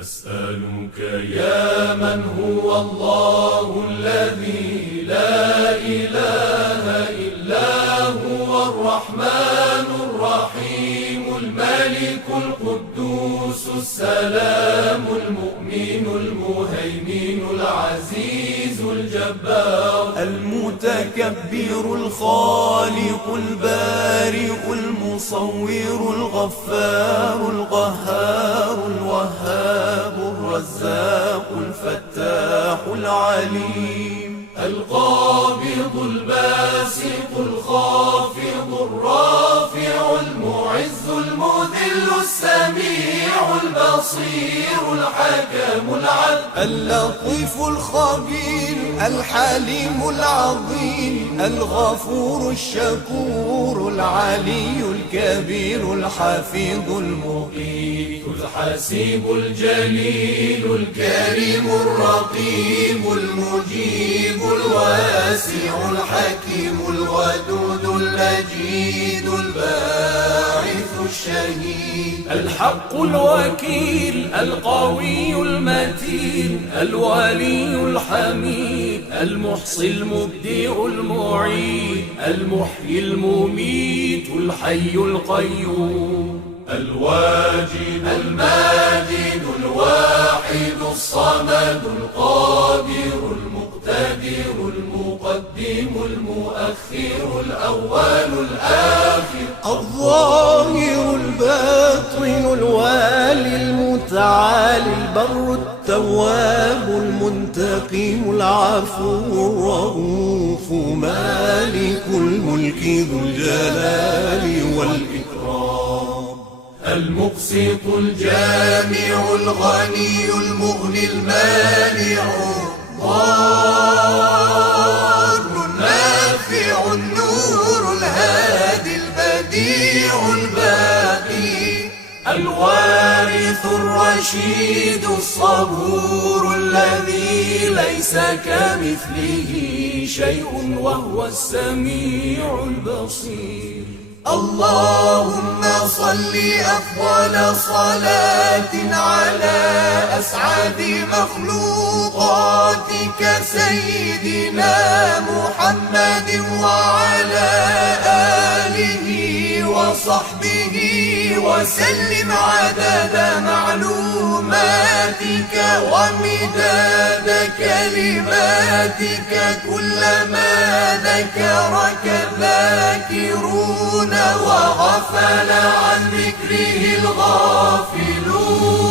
نسألك يا من هو الله الذي لا إله إلا هو الرحمن الرحيم الملك القدوس السلام المؤمن المهيمن العزيز الجبار المتكبر الخالق البارئ المصور الغفار القهار الوهاب الرزاق الفتاح العليم القابض الباسط الخافض الرافع المعز المذل السميع البصير الحكم العدل اللطيف الخبير الحليم العظيم الغفور الشكور العلي الكبير الحفيظ المقيت الحسيب الجليل الكريم الرقيب المجيب الواسع الحكيم الودود المجيد الباعث الشهيد الحق الوكيل القوي المتين الولي الحميد المحصي المبدئ المعيد المحيي المميت الحي القيوم الواجد الماجد الواحد الصمد القادر المقتدر المقدم المؤخر الأول الآخر الظاهر الباطن الوالي المتعالي البر التواب المنتقم العفو الرؤوف مالك الملك ذو الجلال والإكرام المقسط الجامع الغني المغني المانع الضار النافع النور الهادي البديع الباقي الوارث الرشيد الصبور الذي ليس كمثله شيء وهو السميع البصير اللهم صل أفضل صلاة على أسعد مخلوقاتك سيدنا محمد وعلى آله وصحبه وسلم عدد معلوماتك ومداد كلماتك كلما ذكرك الذاكرون وغفل عن ذكره الغافلون